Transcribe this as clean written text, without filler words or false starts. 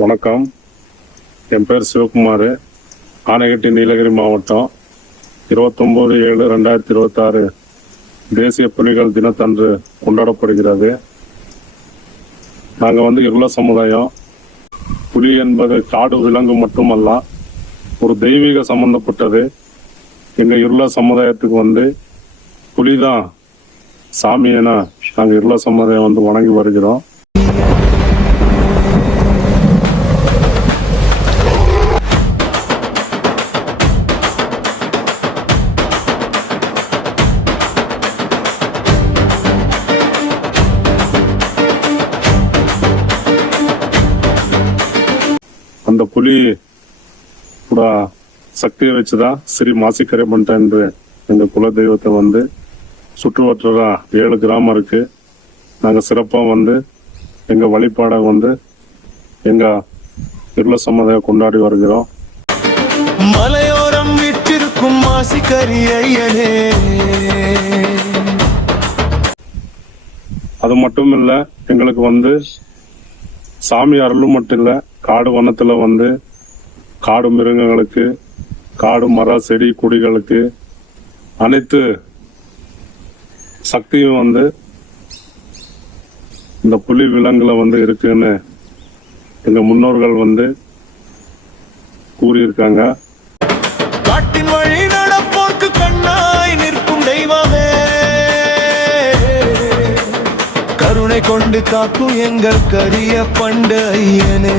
வணக்கம். என் பேர் சிவகுமார். ஆனைக்கட்டி, நீலகிரி மாவட்டம். 29/7/2026 தேசிய புலிகள் தினத்தன்று கொண்டாடப்படுகிறது. நாங்கள் இருள சமுதாயம். புலி என்பது காடு விலங்கு மட்டுமல்ல, ஒரு தெய்வீக சம்பந்தப்பட்டது. எங்கள் இருள சமுதாயத்துக்கு புலிதான் சாமி என நாங்கள் இருள சமுதாயம் வணங்கி வருகிறோம். அந்த புலி கூட சக்தியை வச்சுதான் ஸ்ரீ மாசிக்கரையம்மன் என்று எங்கள் குல தெய்வத்தை சுற்றுவட்டார 7 கிராமம் இருக்கு. நாங்கள் சிறப்பாக எங்கள் வழிபாடை எங்கள் இருள சமுதாயம் கொண்டாடி வருகிறோம். மலையோரம் விட்டிருக்கும் மாசிக்கரையனே, அது மட்டும் இல்லை, எங்களுக்கு சாமி அருளும் மட்டும் இல்லை, காடு வனத்தில் காடு மிருகங்களுக்கு, காடு மர செடி கொடிகளுக்கு அனைத்து சக்தியும் இந்த புலி விலங்குல இருக்குன்னு எங்க முன்னோர்கள் கூறியிருக்காங்க. காட்டின் வழி நடப்போர்க்கு கண்ணாய் நிற்கும் தெய்வமே, கருணை கொண்டு காக்கும் எங்கள் கரிய பண்டு ஐயனே.